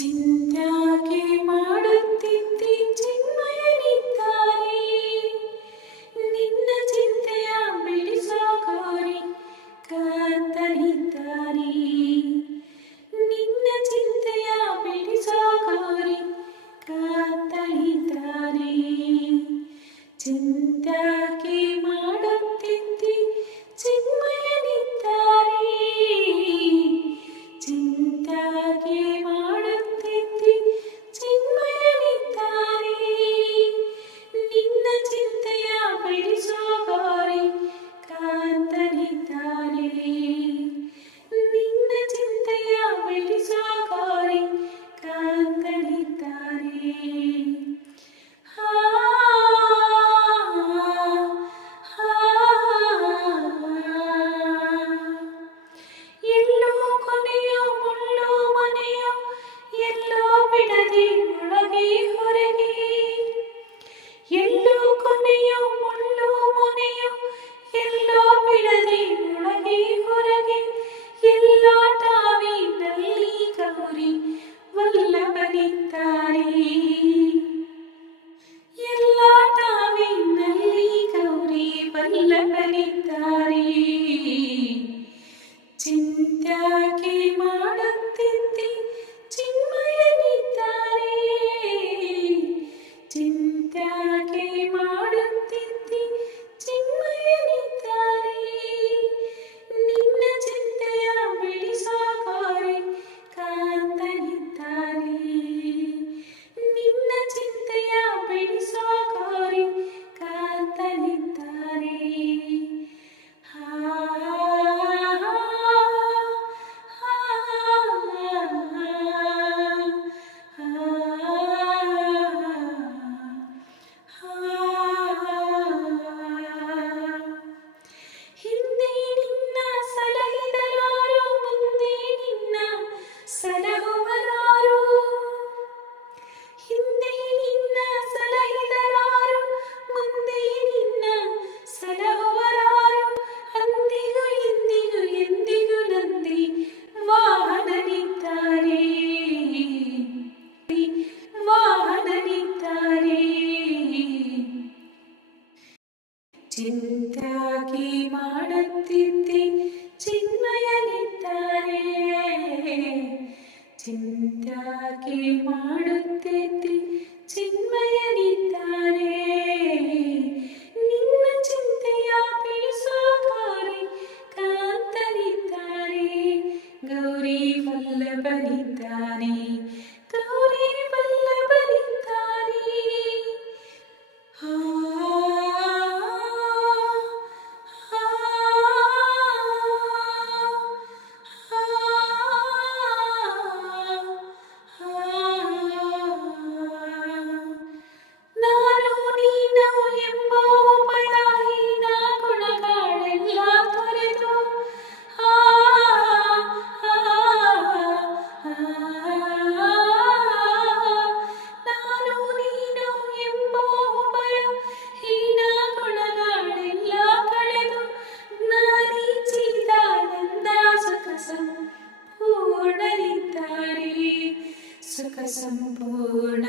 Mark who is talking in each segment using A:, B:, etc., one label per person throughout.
A: ചിന്താക്കി മടുത്തിന്ന சிந்தாகி மாடத்தித்தி சின்மயனித்தாரே சிந்தாகி மாடத்தித்தி சின்மயனித்தாரே நின்ன சிந்தையா பிழுசோகாரி காந்தனித்தாரே கௌரி வல்லபனித்தாரே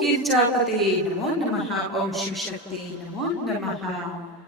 A: कीर्चापते नमो नमः ओम शिव शक्ति नमो नमः